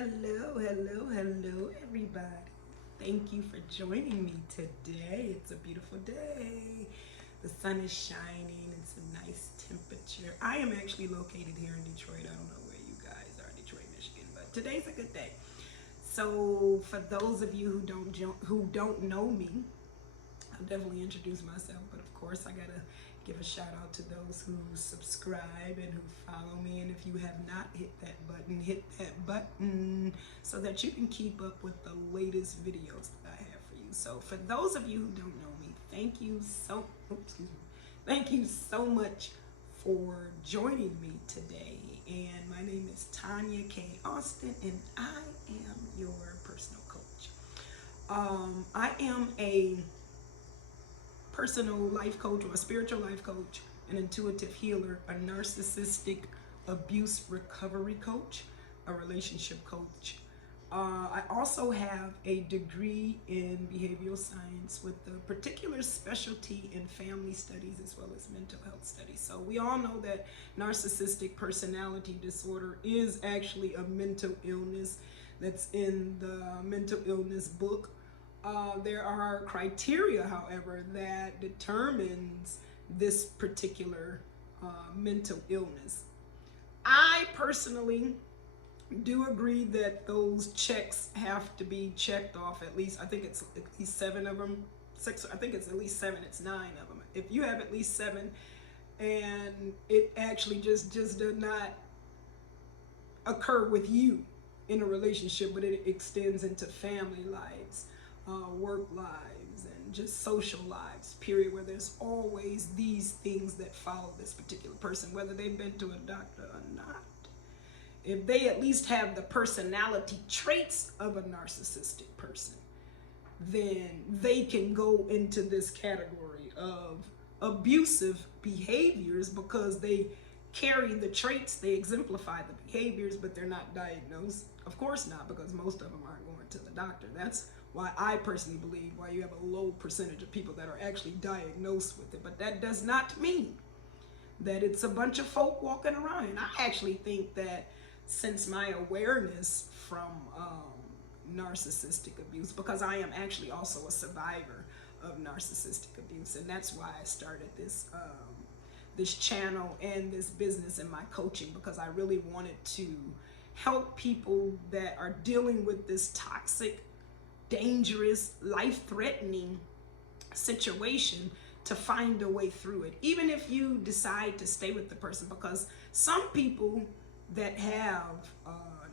Hello, everybody. Thank you for joining me today. It's a beautiful day. The sun is shining. It's a nice temperature. I am actually located here in Detroit. I don't know where you guys are, Detroit, Michigan, but today's a good day. So, for those of you who don't know me, I'll definitely introduce myself, but of course, I gotta give a shout out to those who subscribe and who follow me. And if you have not hit that button so that you can keep up with the latest videos that I have for you. So, for those of you who don't know me, thank you so much for joining me today. And my name is Tanya K. Austin, and I am your personal coach. I am a personal life coach or a spiritual life coach, an intuitive healer, a narcissistic abuse recovery coach, a relationship coach. I also have a degree in behavioral science with a particular specialty in family studies as well as mental health studies. So we all know that narcissistic personality disorder is actually a mental illness that's in the mental illness book. There are criteria, however, that determines this particular mental illness. I personally do agree that those checks have to be checked off. At least, I think it's at least 7 of them. 6, I think it's at least 7. It's 9 of them. If you have at least 7, and it actually just does not occur with you in a relationship, but it extends into family lives, work lives, and just social lives, period, where there's always these things that follow this particular person, whether they've been to a doctor or not. If they at least have the personality traits of a narcissistic person, then they can go into this category of abusive behaviors because they carry the traits, they exemplify the behaviors, but they're not diagnosed. Of course not, because most of them aren't going to the doctor. That's why I personally believe why you have a low percentage of people that are actually diagnosed with it. But that does not mean that it's a bunch of folk walking around. And I actually think that since my awareness from narcissistic abuse, because I am actually also a survivor of narcissistic abuse, and that's why I started this channel and this business and my coaching, because I really wanted to help people that are dealing with this toxic, dangerous, life-threatening situation to find a way through it, even if you decide to stay with the person. Because some people that have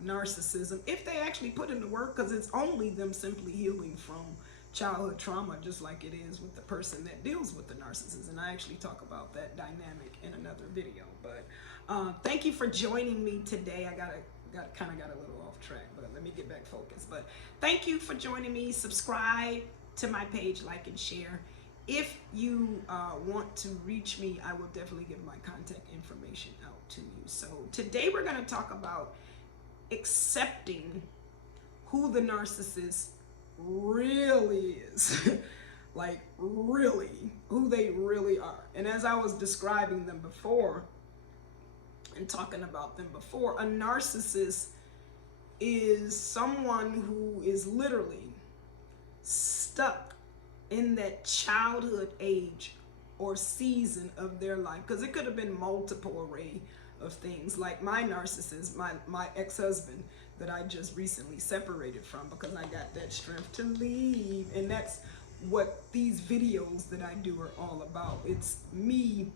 narcissism, if they actually put in the work, because it's only them simply healing from childhood trauma, just like it is with the person that deals with the narcissist. And I actually talk about that dynamic in another video. But thank you for joining me today. I got a little off track, but let me get back focused. But thank you for joining me. Subscribe to my page, like and share. If you want to reach me, I will definitely give my contact information out to you. So today we're going to talk about accepting who the narcissist really is. Like, really, who they really are. And as I was describing them before and talking about them before, a narcissist is someone who is literally stuck in that childhood age or season of their life, because it could have been multiple array of things. Like my narcissist, my ex-husband that I just recently separated from because I got that strength to leave. And that's what these videos that I do are all about. It's me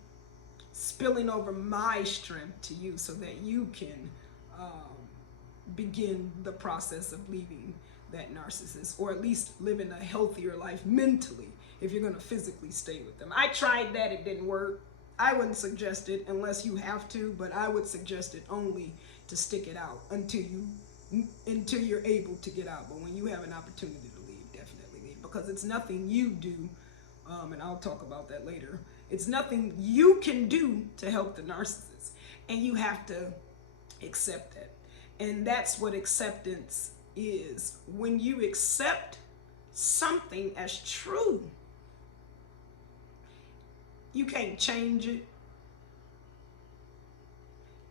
spilling over my strength to you so that you can begin the process of leaving that narcissist, or at least living a healthier life mentally if you're going to physically stay with them. I tried that, it didn't work. I wouldn't suggest it unless you have to, but I would suggest it only to stick it out until you're able to get out. But when you have an opportunity to leave, definitely leave, because it's nothing you do, and I'll talk about that later. It's nothing you can do to help the narcissist, and you have to accept that. And that's what acceptance is. When you accept something as true, you can't change it.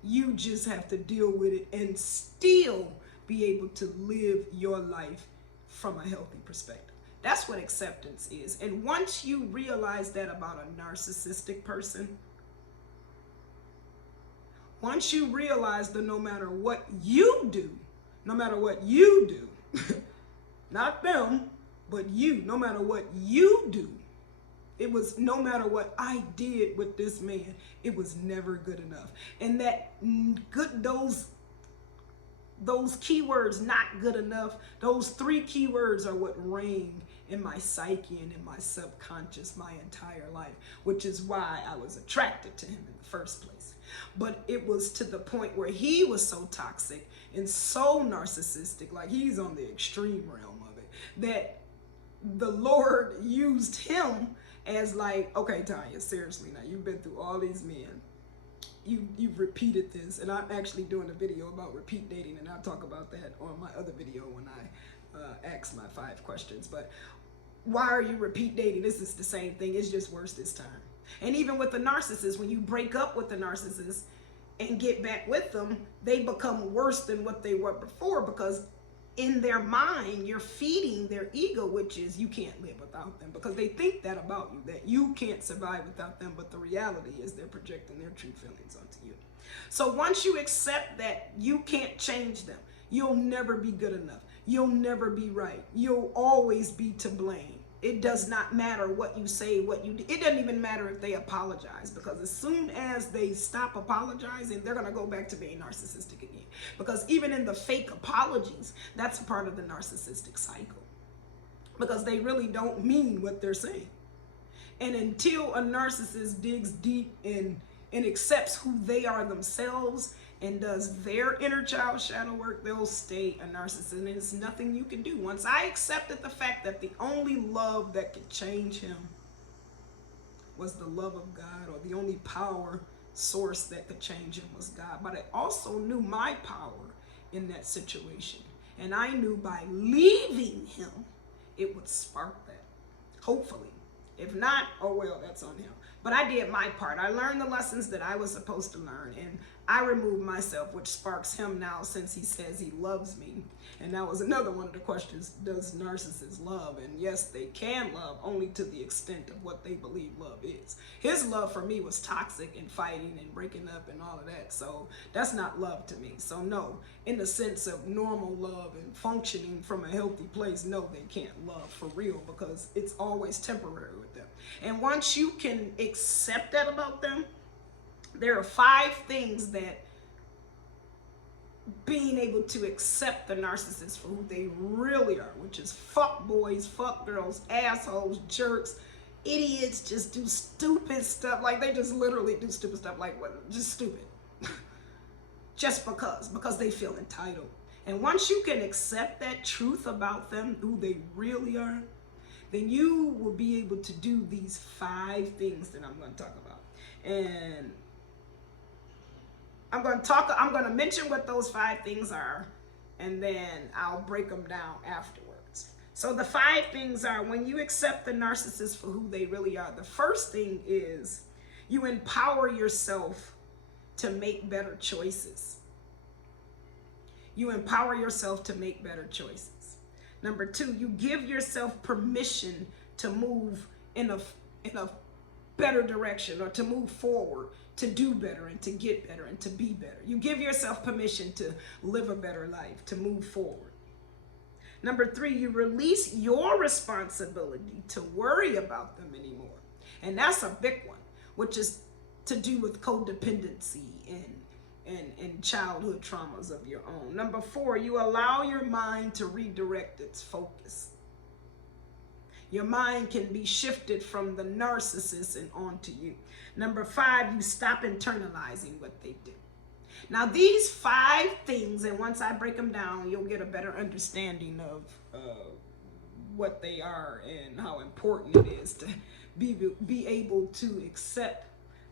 You just have to deal with it and still be able to live your life from a healthy perspective. That's what acceptance is. And once you realize that about a narcissistic person, once you realize that no matter what you do, not them, but you, no matter what you do, it was no matter what I did with this man, it was never good enough. And that good, those keywords, not good enough, those 3 keywords are what rang in my psyche and in my subconscious my entire life, which is why I was attracted to him in the first place. But it was to the point where he was so toxic and so narcissistic, like he's on the extreme realm of it, that the Lord used him as like, okay, Tanya, seriously, now you've been through all these men. You've repeated this, and I'm actually doing a video about repeat dating, and I'll talk about that on my other video when I ask my 5 questions. But why are you repeat dating? This is the same thing. It's just worse this time. And even with the narcissist, when you break up with the narcissist and get back with them, they become worse than what they were before, because in their mind, you're feeding their ego, which is you can't live without them, because they think that about you, that you can't survive without them. But the reality is they're projecting their true feelings onto you. So once you accept that you can't change them, you'll never be good enough. You'll never be right. You'll always be to blame. It does not matter what you say, what you do. It doesn't even matter if they apologize, because as soon as they stop apologizing, they're going to go back to being narcissistic again. Because even in the fake apologies, that's a part of the narcissistic cycle, because they really don't mean what they're saying. And until a narcissist digs deep and accepts who they are themselves and does their inner child shadow work, they'll stay a narcissist, and there's nothing you can do. Once I accepted the fact that the only love that could change him was the love of God, or the only power source that could change him was God. But I also knew my power in that situation, and I knew by leaving him, it would spark that, hopefully. If not, oh well, that's on him. But I did my part. I learned the lessons that I was supposed to learn, and I removed myself, which sparks him now, since he says he loves me. And that was another one of the questions: does narcissists love? And yes, they can love, only to the extent of what they believe love is. His love for me was toxic and fighting and breaking up and all of that. So that's not love to me. So no, in the sense of normal love and functioning from a healthy place, no, they can't love for real, because it's always temporary with them. And once you can accept that about them, there are 5 things that being able to accept the narcissist for who they really are, which is fuck boys, fuck girls, assholes, jerks, idiots, just do stupid stuff. Like, they just literally do stupid stuff, like what? Just stupid. Just because they feel entitled. And once you can accept that truth about them, who they really are, then you will be able to do these 5 things that I'm going to talk about. And I'm going to mention what those 5 things are, and then I'll break them down afterwards. So the 5 things are: when you accept the narcissist for who they really are, the first thing is you empower yourself to make better choices. You empower yourself to make better choices. Number 2, you give yourself permission to move in a better direction, or to move forward, to do better and to get better and to be better. You give yourself permission to live a better life, to move forward. Number 3, you release your responsibility to worry about them anymore. And that's a big one, which is to do with codependency and childhood traumas of your own. Number 4, you allow your mind to redirect its focus. Your mind can be shifted from the narcissist and onto you. Number 5, you stop internalizing what they do. Now, these 5 things, and once I break them down, you'll get a better understanding of what they are and how important it is to be able to accept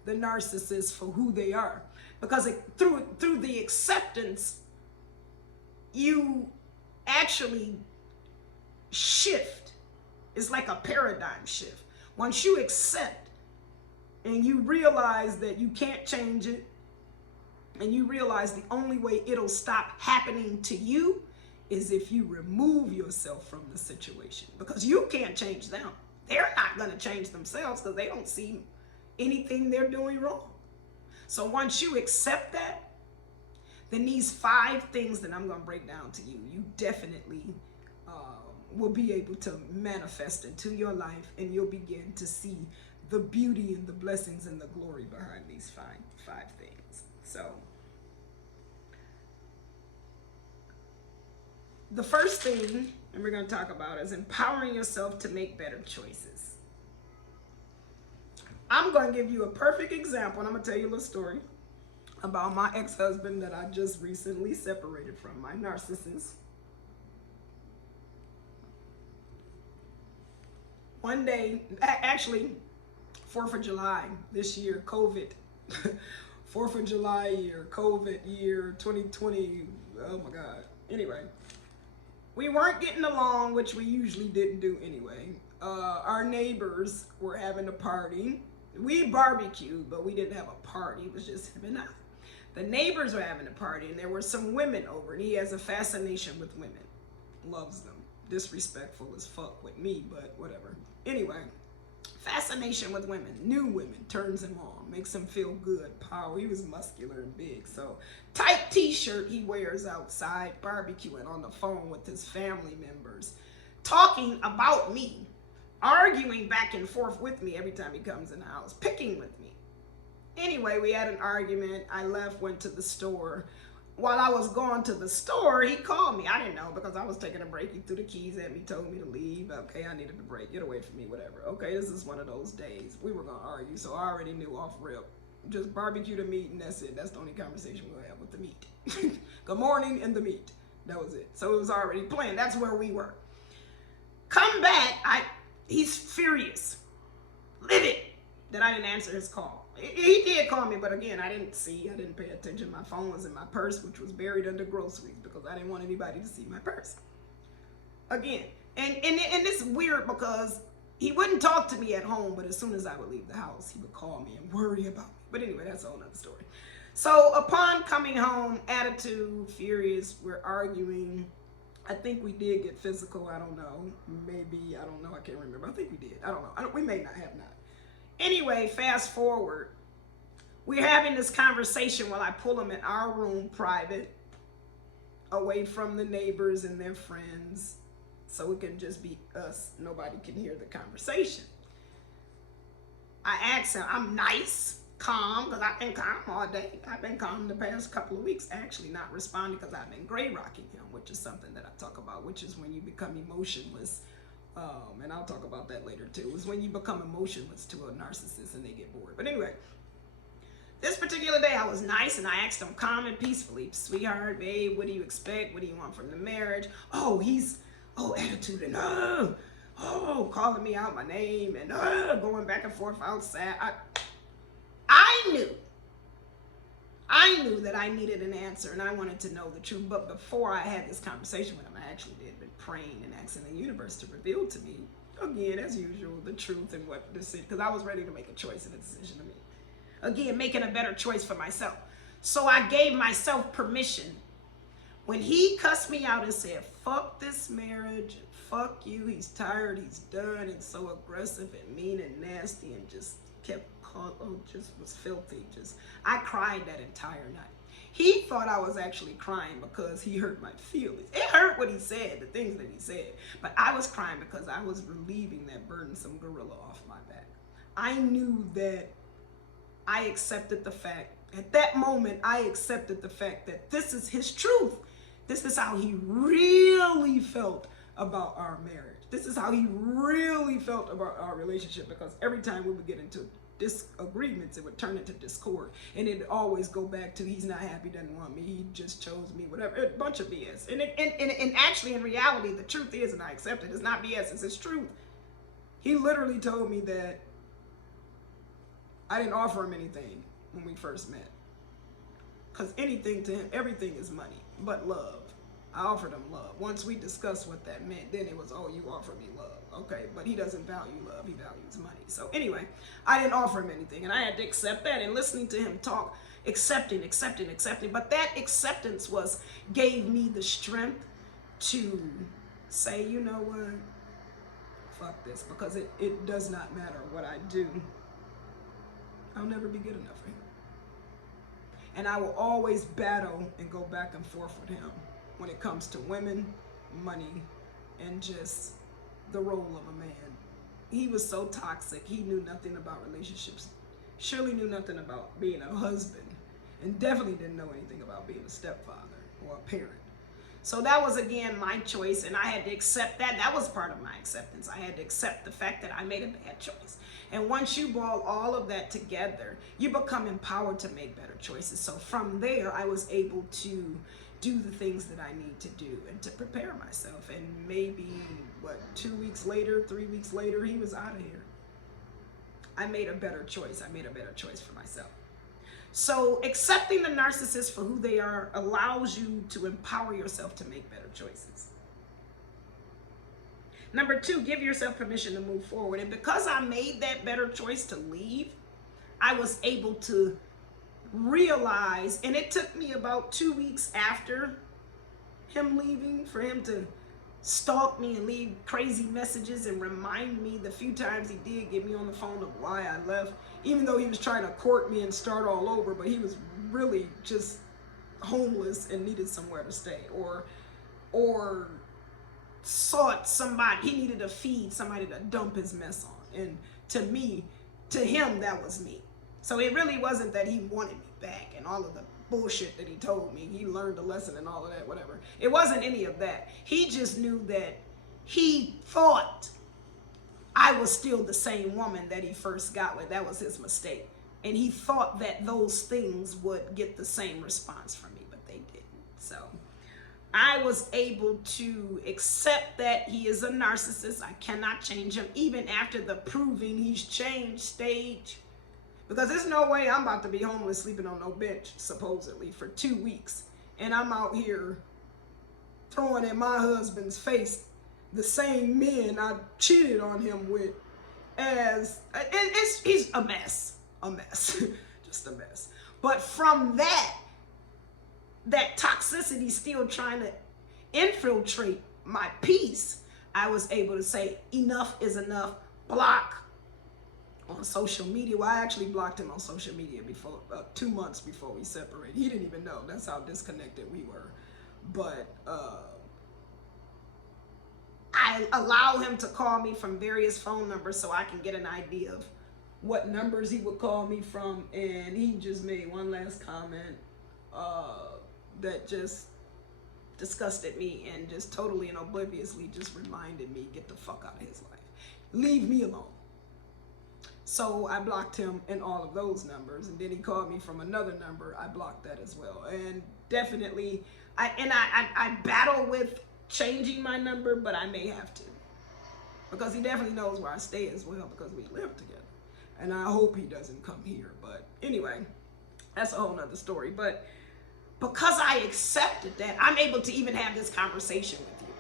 the narcissist for who they are. Because through the acceptance, you actually shift. It's like a paradigm shift. Once you accept and you realize that you can't change it, and you realize the only way it'll stop happening to you is if you remove yourself from the situation, because you can't change them. They're not going to change themselves because they don't see anything they're doing wrong. So once you accept that, then these 5 things that I'm going to break down to you, you definitely will be able to manifest into your life, and you'll begin to see the beauty and the blessings and the glory behind these five things. So the first thing, and we're going to talk about, is empowering yourself to make better choices. I'm going to give you a perfect example, and I'm going to tell you a little story about my ex-husband that I just recently separated from, my narcissist. One day, actually, 4th of July this year, COVID, 4th of July year, COVID year, 2020, oh my God. Anyway, we weren't getting along, which we usually didn't do anyway. Our neighbors were having a party. We barbecued, but we didn't have a party. It was just him and I. The neighbors were having a party, and there were some women over, and he has a fascination with women. Loves them. Disrespectful as fuck with me, but whatever. Anyway, fascination with women, new women, turns him on, makes him feel good, power. He was muscular and big, so tight t-shirt he wears outside, barbecuing on the phone with his family members, talking about me, arguing back and forth with me every time he comes in the house, picking with me. Anyway, we had an argument. I left, went to the store. While I was going to the store, he called me. I didn't know, because I was taking a break. He threw the keys at me, told me to leave. Okay, I needed a break. Get away from me, whatever. Okay, this is one of those days. We were going to argue, so I already knew off rip. Just barbecue the meat, and that's it. That's the only conversation we'll have with the meat. Good morning and the meat. That was it. So it was already planned. That's where we were. Come back. He's furious, livid, that I didn't answer his call. He did call me, but again, I didn't pay attention. My phone was in my purse, which was buried under groceries, because I didn't want anybody to see my purse. Again, and it's weird because he wouldn't talk to me at home, but as soon as I would leave the house, he would call me and worry about me. But anyway, that's a whole nother story. So upon coming home, attitude, furious, we're arguing. I think we did get physical. I don't know. Maybe, I don't know. I can't remember. I think we did. I don't know. We may not have not. Anyway, fast forward. We're having this conversation while I pull him in our room, private, away from the neighbors and their friends, so it can just be us. Nobody can hear the conversation. I asked him, I'm nice, calm, because I've been calm all day. I've been calm the past couple of weeks, actually not responding because I've been gray rocking him, which is something that I talk about, which is when you become emotionless. And I'll talk about that later too, is when you become emotionless to a narcissist and they get bored. But anyway, this particular day I was nice and I asked him calm and peacefully, sweetheart, babe, what do you expect? What do you want from the marriage? Attitude and calling me out my name and going back and forth outside. I knew that I needed an answer and I wanted to know the truth. But before I had this conversation with him, I actually did been praying and asking the universe to reveal to me, again, as usual, the truth and what to decision, because I was ready to make a choice and a decision to make. Again, making a better choice for myself. So I gave myself permission. When he cussed me out and said, fuck this marriage, fuck you, he's tired, he's done, and so aggressive and mean and nasty, and just kept just was filthy. I cried that entire night. He thought I was actually crying because he hurt my feelings. It hurt what he said, the things that he said, but I was crying because I was relieving that burdensome gorilla off my back. I knew that I accepted the fact, at that moment, I accepted the fact that this is his truth. This is how he really felt about our marriage. This is how he really felt about our relationship, because every time we would get into disagreements, it would turn into discord, and it'd always go back to he's not happy, doesn't want me, he just chose me, whatever, a bunch of BS. And actually, in reality, the truth is, and I accept it, it's not BS, it's his truth. He literally told me that I didn't offer him anything when we first met, because anything to him, everything is money but love. I offered him love. Once we discussed what that meant, then it was, oh, you offer me love. Okay, but he doesn't value love, he values money. So anyway, I didn't offer him anything, and I had to accept that. And listening to him talk, accepting. But that acceptance gave me the strength to say, you know what, fuck this, because it does not matter what I do. I'll never be good enough for him. And I will always battle and go back and forth with him when it comes to women, money, and just the role of a man. He was so toxic. He knew nothing about relationships. Surely knew nothing about being a husband, and definitely didn't know anything about being a stepfather or a parent. So that was, again, my choice, and I had to accept that. That was part of my acceptance. I had to accept the fact that I made a bad choice. And once you ball all of that together, you become empowered to make better choices. So from there, I was able to do the things that I need to do and to prepare myself. And maybe, 2 weeks later, 3 weeks later, he was out of here. I made a better choice. I made a better choice for myself. So accepting the narcissist for who they are allows you to empower yourself to make better choices. Number 2, give yourself permission to move forward. And because I made that better choice to leave, I was able to realize, and it took me about 2 weeks after him leaving for him to stalk me and leave crazy messages and remind me the few times he did get me on the phone of why I left, even though he was trying to court me and start all over, but he was really just homeless and needed somewhere to stay, or sought somebody, he needed to feed somebody to dump his mess on. And to him, that was me. So it really wasn't that he wanted me back and all of the bullshit that he told me. He learned a lesson and all of that, whatever. It wasn't any of that. He just knew that he thought I was still the same woman that he first got with. That was his mistake. And he thought that those things would get the same response from me, but they didn't. So I was able to accept that he is a narcissist. I cannot change him, even after the proving he's changed stage. Because there's no way I'm about to be homeless sleeping on no bench, supposedly, for 2 weeks. And I'm out here throwing in my husband's face the same men I cheated on him with. He's a mess. A mess. Just a mess. But from that toxicity still trying to infiltrate my peace, I was able to say, enough is enough. Block on social media. Well, I actually blocked him on social media before 2 months before we separated. He didn't even know. That's how disconnected we were. But I allow him to call me from various phone numbers so I can get an idea of what numbers he would call me from. And he just made one last comment that just disgusted me and just totally and obliviously just reminded me, get the fuck out of his life. Leave me alone. So I blocked him in all of those numbers, and then he called me from another number. I blocked that as well. And definitely, I battle with changing my number, but I may have to, because he definitely knows where I stay as well, because we live together. And I hope he doesn't come here. But anyway, that's a whole nother story. But because I accepted that, I'm able to even have this conversation with you.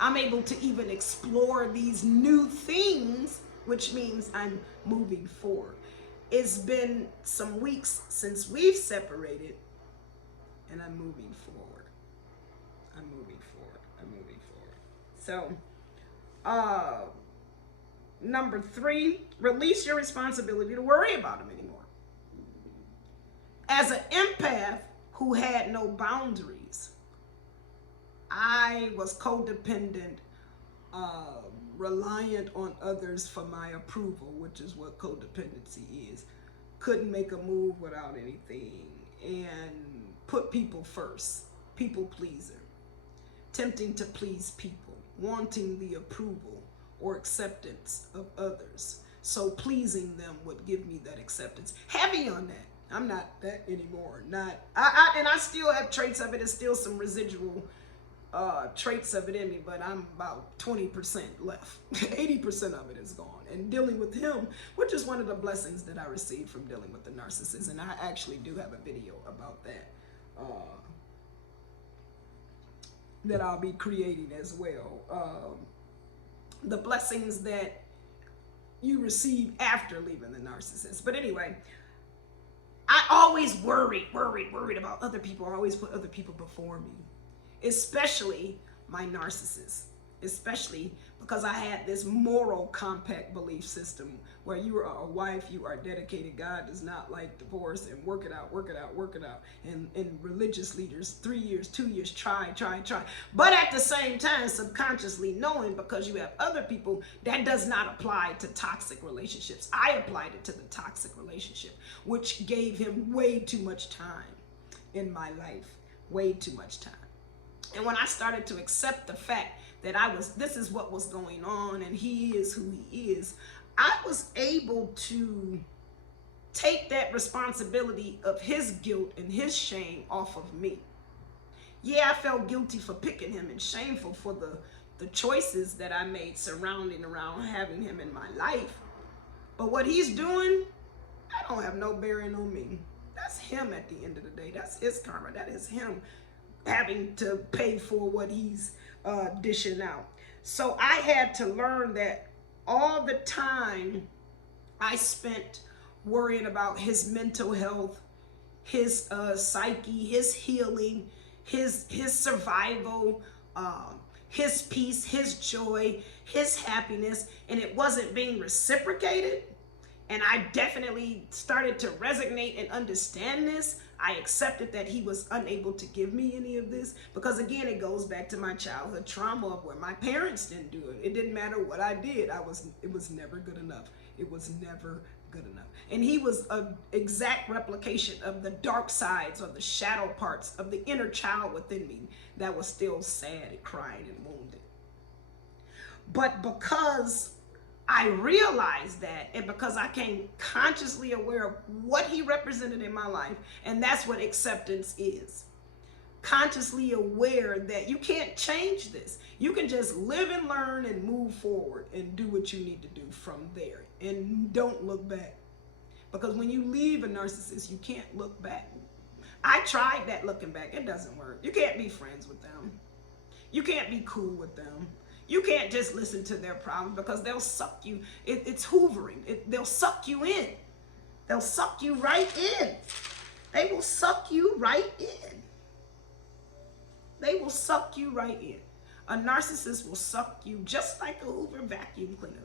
I'm able to even explore these new things, which means I'm moving forward. It's been some weeks since we've separated, and I'm moving forward. I'm moving forward. I'm moving forward. So, number 3, release your responsibility to worry about him anymore. As an empath who had no boundaries, I was codependent, reliant on others for my approval, which is what codependency is. Couldn't make a move without anything, and put people first. People pleaser. Tempting to please people. Wanting the approval or acceptance of others. So pleasing them would give me that acceptance. Heavy on that. I'm not that anymore. And I still have traits of it. It's still some residual traits of it in me, but I'm about 20% left. 80% of it is gone. And dealing with him, which is one of the blessings that I received from dealing with the narcissist, and I actually do have a video about that that I'll be creating as well. The blessings that you receive after leaving the narcissist. But anyway, I always worried about other people. I always put other people before me, especially my narcissist, especially because I had this moral compact belief system where you are a wife, you are dedicated. God does not like divorce, and work it out, work it out, work it out. And religious leaders, 3 years, 2 years, try. But at the same time, subconsciously knowing, because you have other people, that does not apply to toxic relationships. I applied it to the toxic relationship, which gave him way too much time in my life, way too much time. And when I started to accept the fact that this is what was going on, and he is who he is, I was able to take that responsibility of his guilt and his shame off of me. Yeah, I felt guilty for picking him and shameful for the choices that I made surrounding around having him in my life. But what he's doing, I don't have no bearing on me. That's him at the end of the day. That's his karma. That is him having to pay for what he's dishing out. So I had to learn that all the time I spent worrying about his mental health, his psyche, his healing, his survival, his peace, his joy, his happiness, and it wasn't being reciprocated. And I definitely started to resonate and understand this. I accepted that he was unable to give me any of this, because again, it goes back to my childhood trauma of where my parents didn't do it. It didn't matter what I did. It was never good enough. It was never good enough. And he was an exact replication of the dark sides or the shadow parts of the inner child within me that was still sad and crying and wounded. But because I realized that, and because I came consciously aware of what he represented in my life, and that's what acceptance is. Consciously aware that you can't change this. You can just live and learn and move forward and do what you need to do from there, and don't look back. Because when you leave a narcissist, you can't look back. I tried that looking back. It doesn't work. You can't be friends with them. You can't be cool with them. You can't just listen to their problems, because they'll suck you. It's hoovering. They'll suck you in. They'll suck you right in. They will suck you right in. They will suck you right in. A narcissist will suck you just like a Hoover vacuum cleaner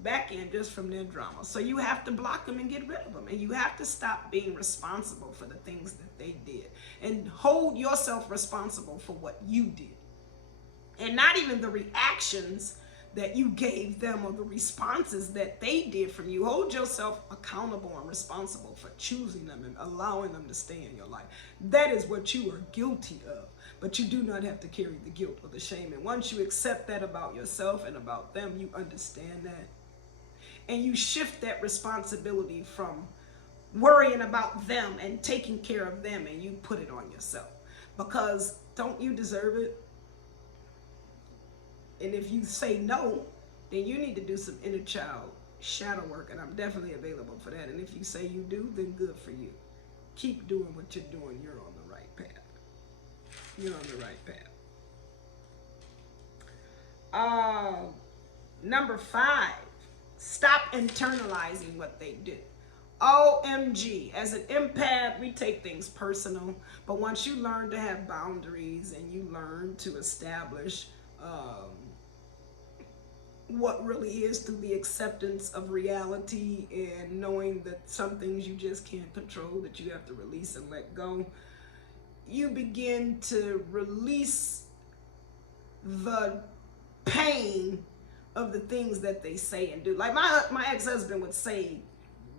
back in just from their drama. So you have to block them and get rid of them. And you have to stop being responsible for the things that they did, and hold yourself responsible for what you did. And not even the reactions that you gave them or the responses that they did from you. Hold yourself accountable and responsible for choosing them and allowing them to stay in your life. That is what you are guilty of. But you do not have to carry the guilt or the shame. And once you accept that about yourself and about them, you understand that. And you shift that responsibility from worrying about them and taking care of them, and you put it on yourself. Because don't you deserve it? And if you say no, then you need to do some inner child shadow work, and I'm definitely available for that. And if you say you do, then good for you. Keep doing what you're doing. You're on the right path. You're on the right path. Number 5, stop internalizing what they do. OMG, as an empath, we take things personal, but once you learn to have boundaries and you learn to establish what really is through the acceptance of reality, and knowing that some things you just can't control, that you have to release and let go, you begin to release the pain of the things that they say and do. Like my ex-husband would say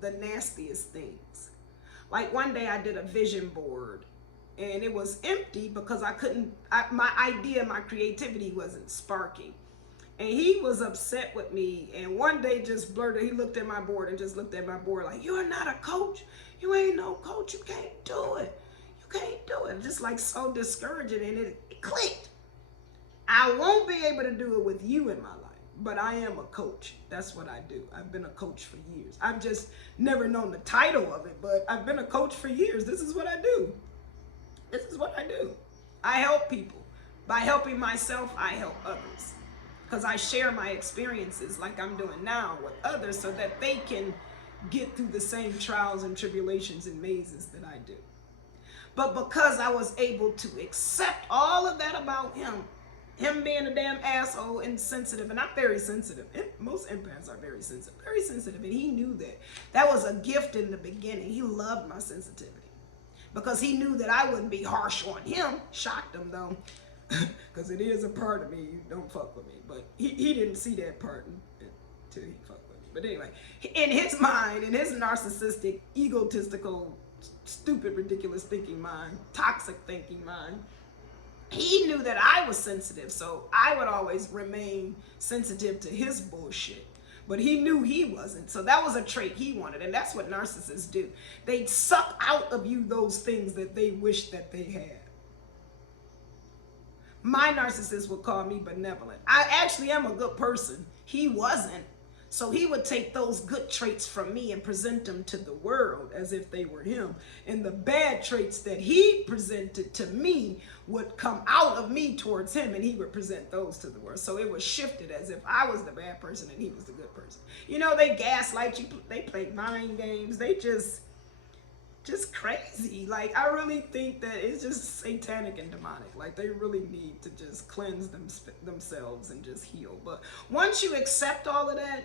the nastiest things. Like one day I did a vision board, and it was empty because my idea, my creativity wasn't sparking. And he was upset with me, and one day just blurted, he looked at my board and just looked at my board like, "You're not a coach. You ain't no coach. You can't do it. You can't do it." Just like so discouraging, and it clicked. I won't be able to do it with you in my life, but I am a coach. That's what I do. I've been a coach for years. I've just never known the title of it, but I've been a coach for years. This is what I do. This is what I do. I help people. By helping myself, I help others. Because I share my experiences like I'm doing now with others, so that they can get through the same trials and tribulations and mazes that I do. But because I was able to accept all of that about him, Him being a damn asshole and sensitive, and I'm very sensitive. Most empaths are very sensitive, and he knew that. That was a gift in the beginning. He loved my sensitivity because he knew that I wouldn't be harsh on him. Shocked him though, because it is a part of me. You don't fuck with me, but he didn't see that part until he fucked with me. But anyway, in his mind, in his narcissistic, egotistical, stupid, ridiculous thinking mind, toxic thinking mind, he knew that I was sensitive, so I would always remain sensitive to his bullshit. But he knew he wasn't, so that was a trait he wanted, and that's what narcissists do. They suck out of you those things that they wish that they had. My narcissist would call me benevolent. I actually am a good person. He wasn't. So he would take those good traits from me and present them to the world as if they were him. And the bad traits that he presented to me would come out of me towards him, and he would present those to the world. So it was shifted as if I was the bad person and he was the good person. You know, they gaslight you. They play mind games. They just crazy. Like, I really think that it's just satanic and demonic. Like, they really need to just cleanse themselves and just heal. But once you accept all of that,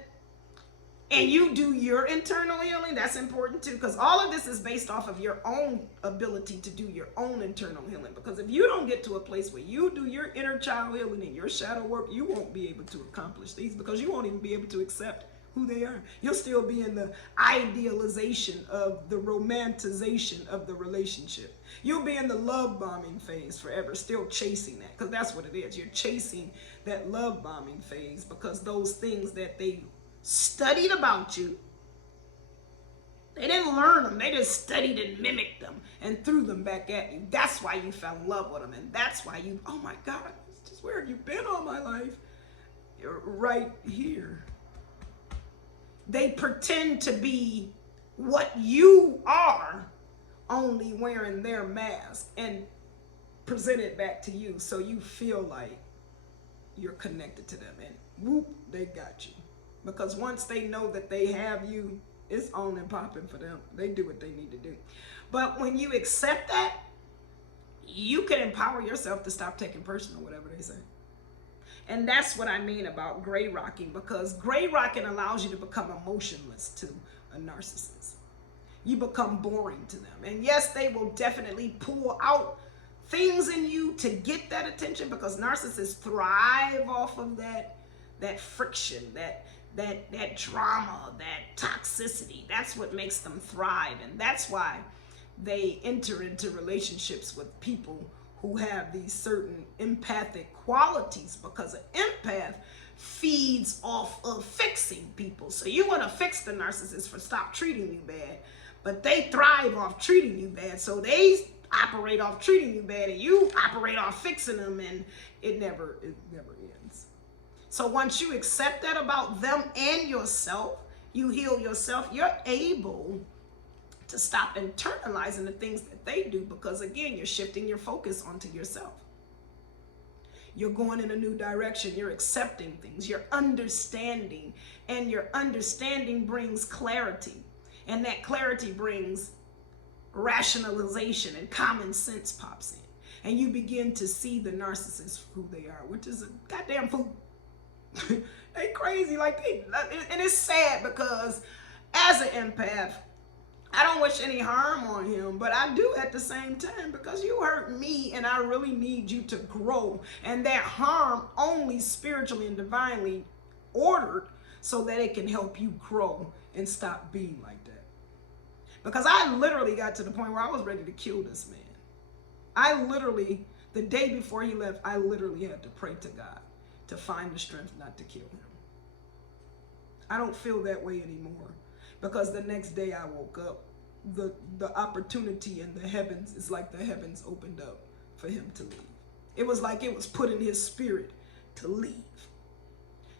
and you do your internal healing, that's important too, because all of this is based off of your own ability to do your own internal healing. Because if you don't get to a place where you do your inner child healing and your shadow work, you won't be able to accomplish these, because you won't even be able to accept who they are. You'll still be in the idealization of the romanticization of the relationship. You'll be in the love bombing phase forever, still chasing that, because that's what it is. You're chasing that love bombing phase because those things that they studied about you, they didn't learn them, they just studied and mimicked them and threw them back at you. That's why you fell in love with them, and that's why you, oh my God, it's just, where have you been all my life? You're right here. They pretend to be what you are, only wearing their mask, and present it back to you so you feel like you're connected to them, and whoop, they got you. Because once they know that they have you, it's on and popping for them. They do what they need to do. But when you accept that, you can empower yourself to stop taking personal, whatever they say. And that's what I mean about gray rocking, because gray rocking allows you to become emotionless to a narcissist. You become boring to them. And yes, they will definitely pull out things in you to get that attention, because narcissists thrive off of that friction, that drama, that toxicity. That's what makes them thrive. And that's why they enter into relationships with people who have these certain empathic qualities, because an empath feeds off of fixing people. So you want to fix the narcissist for stop treating you bad, but they thrive off treating you bad. So they operate off treating you bad, and you operate off fixing them, and it never ends. So once you accept that about them and yourself, you heal yourself, you're able to stop internalizing the things that they do, because again, you're shifting your focus onto yourself. You're going in a new direction. You're accepting things. You're understanding, and your understanding brings clarity, and that clarity brings rationalization, and common sense pops in, and you begin to see the narcissist for who they are, which is a goddamn fool. They crazy, like and it's sad, because as an empath, I don't wish any harm on him, but I do at the same time, because you hurt me and I really need you to grow. And that harm only spiritually and divinely ordered so that it can help you grow and stop being like that. Because I literally got to the point where I was ready to kill this man. I literally, the day before he left, I literally had to pray to God to find the strength not to kill him. I don't feel that way anymore, because the next day I woke up, the opportunity in the heavens, it's like the heavens opened up for him to leave. It was like it was put in his spirit to leave.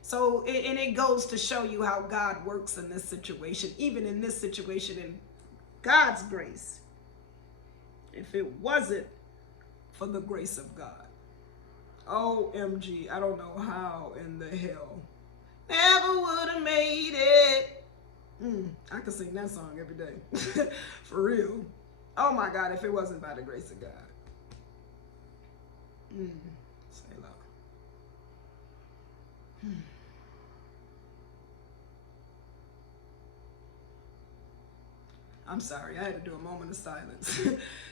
So, and it goes to show you how God works in this situation, even in this situation, in God's grace. If it wasn't for the grace of God, OMG, I don't know how in the hell. Never would have made it. I could sing that song every day. For real. Oh my God, if it wasn't by the grace of God. Say loud. I'm sorry, I had to do a moment of silence.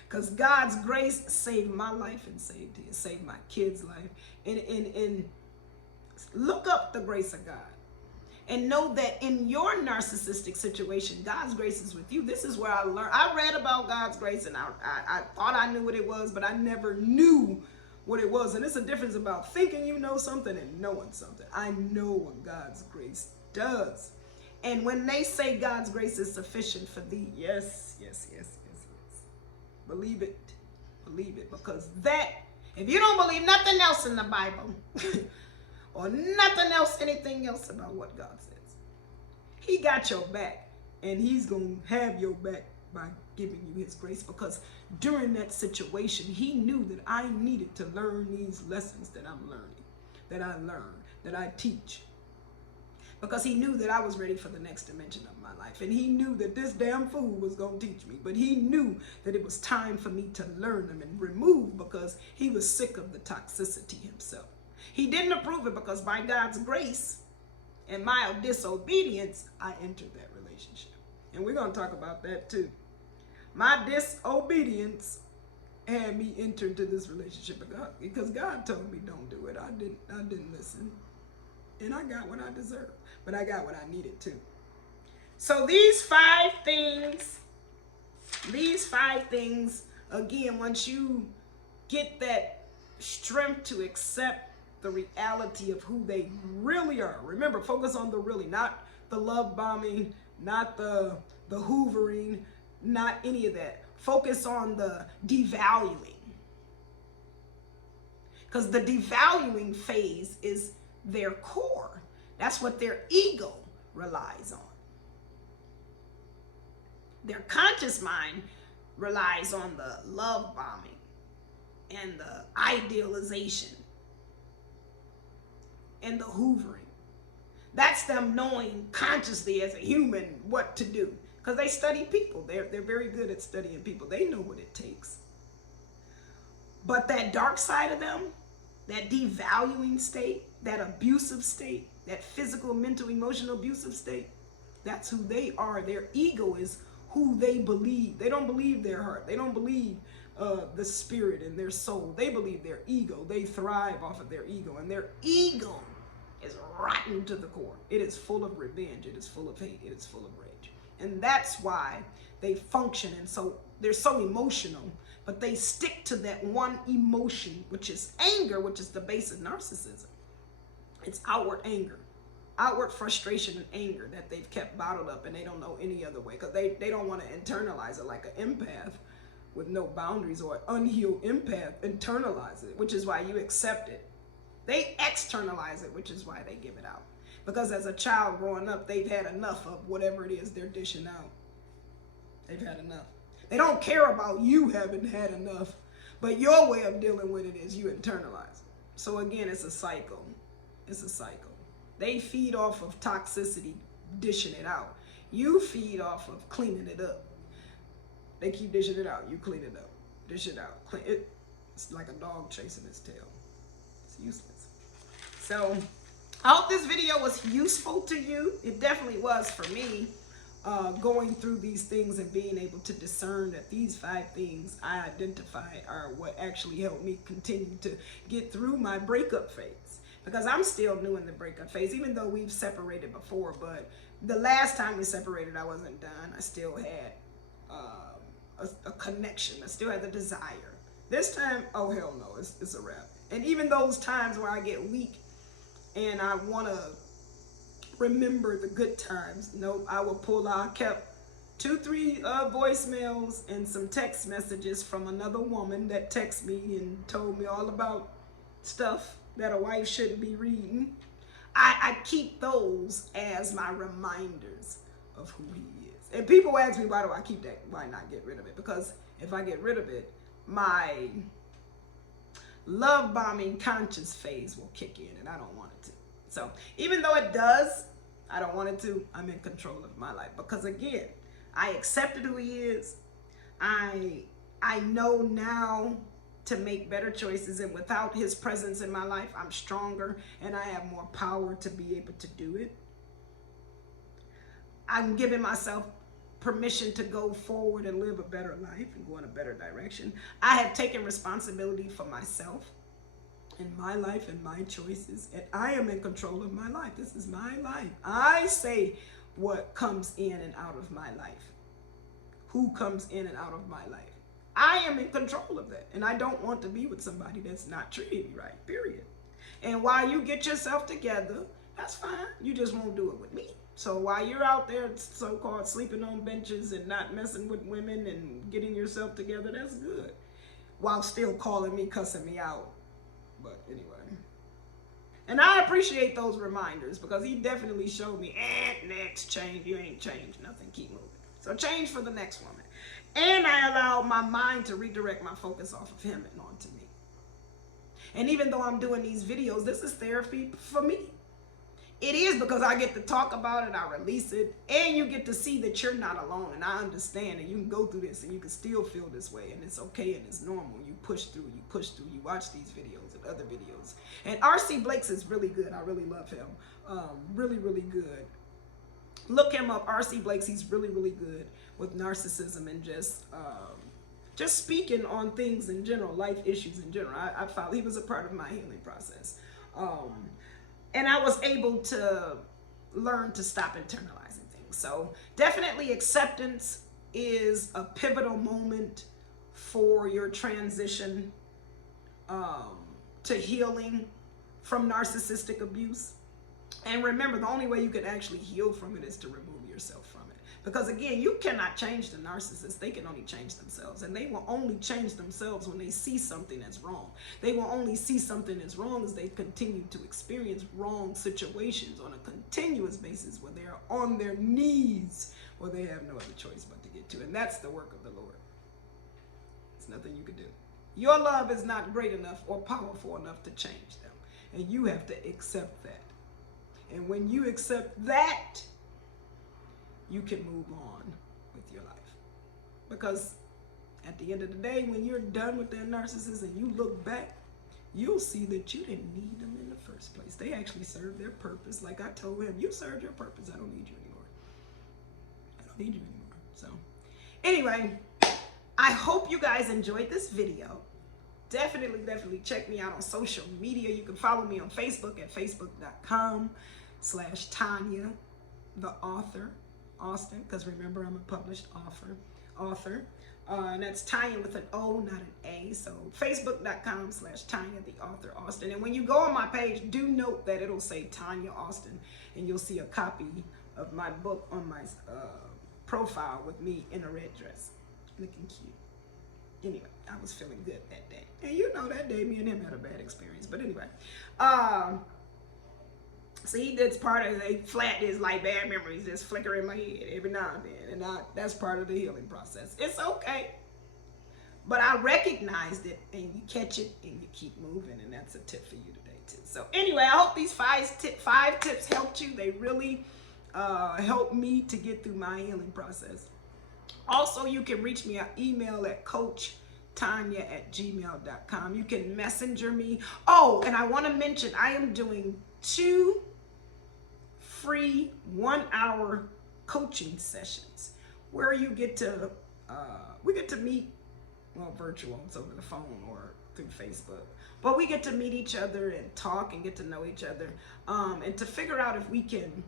Because God's grace saved my life and saved my kids' life. And look up the grace of God. And know that in your narcissistic situation, God's grace is with you. This is where I learned. I read about God's grace, and I thought I knew what it was, but I never knew what it was. And it's a difference about thinking you know something and knowing something. I know what God's grace does. And when they say God's grace is sufficient for thee, yes. Believe it. Believe it. Because that, if you don't believe nothing else in the Bible, or nothing else, anything else about what God says, he got your back, and he's going to have your back by giving you his grace, because during that situation, he knew that I needed to learn these lessons that I'm learning, that I learn, that I teach, because he knew that I was ready for the next dimension of my life, and he knew that this damn fool was going to teach me, but he knew that it was time for me to learn them and remove, because he was sick of the toxicity himself. He didn't approve it, because by God's grace and my disobedience, I entered that relationship. And we're going to talk about that too. My disobedience had me enter into this relationship with God, because God told me don't do it. I didn't listen. And I got what I deserved, but I got what I needed too. So these five things, again, once you get that strength to accept the reality of who they really are. Remember, focus on the really, not the love bombing, not the hoovering, not any of that. Focus on the devaluing. Because the devaluing phase is their core. That's what their ego relies on. Their conscious mind relies on the love bombing and the idealization and the hoovering. That's them knowing consciously as a human what to do, because they study people. They're very good at studying people. They know what it takes. But that dark side of them, that devaluing state, that abusive state, that physical, mental, emotional abusive state, that's who they are. Their ego is who they believe. They don't believe their heart. They don't believe the spirit and their soul. They believe their ego. They thrive off of their ego, and their ego is rotten to the core. It is full of revenge. It is full of hate. It is full of rage. And that's why they function, and so they're so emotional, but they stick to that one emotion, which is anger, which is the base of narcissism. It's outward anger, outward frustration and anger that they've kept bottled up, and they don't know any other way, because they don't want to internalize it like an empath with no boundaries, or an unhealed empath internalize it, which is why you accept it. They externalize it, which is why they give it out. Because as a child growing up, they've had enough of whatever it is they're dishing out. They've had enough. They don't care about you having had enough, but your way of dealing with it is you internalize. So again, it's a cycle. It's a cycle. They feed off of toxicity, dishing it out. You feed off of cleaning it up. They keep dishing it out. You clean it up. Dish it out. Clean it. It's like a dog chasing its tail. It's useless. So I hope this video was useful to you. It definitely was for me, going through these things and being able to discern that these 5 things I identified are what actually helped me continue to get through my breakup phase. Because I'm still new in the breakup phase, even though we've separated before. But the last time we separated, I wasn't done. I still had a connection. I still had the desire. This time, oh hell no, it's a wrap. And even those times where I get weak and I want to remember the good times, nope, I will pull out. I kept 2-3 voicemails and some text messages from another woman that texted me and told me all about stuff that a wife shouldn't be reading. I keep those as my reminders of who he is. And people ask me, why do I keep that? Why not get rid of it? Because if I get rid of it, my love bombing conscious phase will kick in, and I don't want it to. So even though it does, I don't want it to, I'm in control of my life. Because again, I accepted who he is. I know now to make better choices. And without his presence in my life, I'm stronger and I have more power to be able to do it. I'm giving myself permission to go forward and live a better life and go in a better direction. I have taken responsibility for myself and my life and my choices, and I am in control of my life. This is my life. I say what comes in and out of my life, who comes in and out of my life. I am in control of that, and I don't want to be with somebody that's not treating me right, period. And while you get yourself together, that's fine. You just won't do it with me. So while you're out there so-called sleeping on benches and not messing with women and getting yourself together, that's good. While still calling me, cussing me out. But anyway. And I appreciate those reminders because he definitely showed me, next, change. You ain't changed nothing. Keep moving. So change for the next woman. And I allowed my mind to redirect my focus off of him and onto me. And even though I'm doing these videos, this is therapy for me. It is because I get to talk about it, I release it, and you get to see that you're not alone, and I understand, and you can go through this, and you can still feel this way, and it's okay, and it's normal. You push through, you watch these videos and other videos. And R.C. Blakes is really good. I really love him. Really, really good. Look him up, R.C. Blakes. He's really, really good with narcissism and just speaking on things in general, life issues in general. I found he was a part of my healing process. And I was able to learn to stop internalizing things. So definitely acceptance is a pivotal moment for your transition to healing from narcissistic abuse. And remember, the only way you can actually heal from it is to remove yourself from it. Because again, you cannot change the narcissist. They can only change themselves. And they will only change themselves when they see something that's wrong. They will only see something that's wrong as they continue to experience wrong situations on a continuous basis where they are on their knees, where they have no other choice but to get to. And that's the work of the Lord. There's nothing you can do. Your love is not great enough or powerful enough to change them. And you have to accept that. And when you accept that, you can move on with your life. Because at the end of the day, when you're done with that narcissist and you look back, you'll see that you didn't need them in the first place. They actually served their purpose. Like I told him, you served your purpose. I don't need you anymore. I don't need you anymore. So anyway, I hope you guys enjoyed this video. Definitely check me out on social media. You can follow me on Facebook at facebook.com/Tanya, the author. Austin, because remember I'm a published author. And that's Tanya with an O, not an A. So facebook.com/Tanya, the author, Austin. And when you go on my page, do note that it'll say Tanya Austin, and you'll see a copy of my book on my profile with me in a red dress, looking cute. Anyway, I was feeling good that day. And you know that day me and him had a bad experience. But anyway, see, that's part of the flat is like bad memories just flicker in my head every now and then. And that's part of the healing process. It's okay. But I recognized it and you catch it and you keep moving. And that's a tip for you today too. So anyway, I hope these five tips helped you. They really helped me to get through my healing process. Also, you can reach me at email at coachtanya@gmail.com. You can messenger me. Oh, and I want to mention I am doing 2 free 1-hour coaching sessions where you get to we get to meet, well, virtual, it's over the phone or through Facebook, but we get to meet each other and talk and get to know each other, and to figure out if we can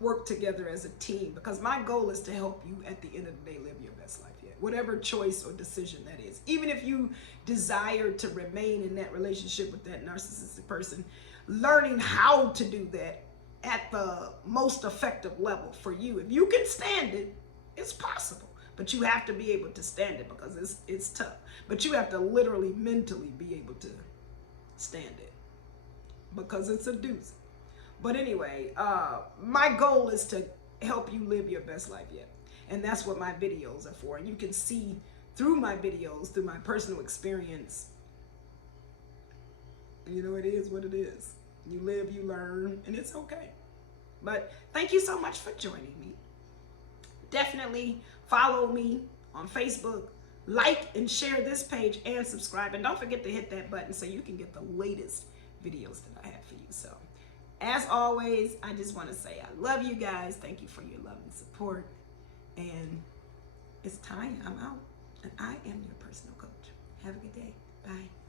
work together as a team, because my goal is to help you at the end of the day live your best life yet, whatever choice or decision that is. Even if you desire to remain in that relationship with that narcissistic person, learning how to do that at the most effective level for you. If you can stand it, it's possible, but you have to be able to stand it because it's tough. But you have to literally mentally be able to stand it because it's a doozy. But anyway, my goal is to help you live your best life yet. And that's what my videos are for. And you can see through my videos, through my personal experience, you know, it is what it is. You live, you learn, and it's okay. But thank you so much for joining me. Definitely follow me on Facebook, like and share this page and subscribe. And don't forget to hit that button so you can get the latest videos that I have for you. So as always, I just want to say I love you guys. Thank you for your love and support. And it's time. I'm out. And I am your personal coach. Have a good day. Bye.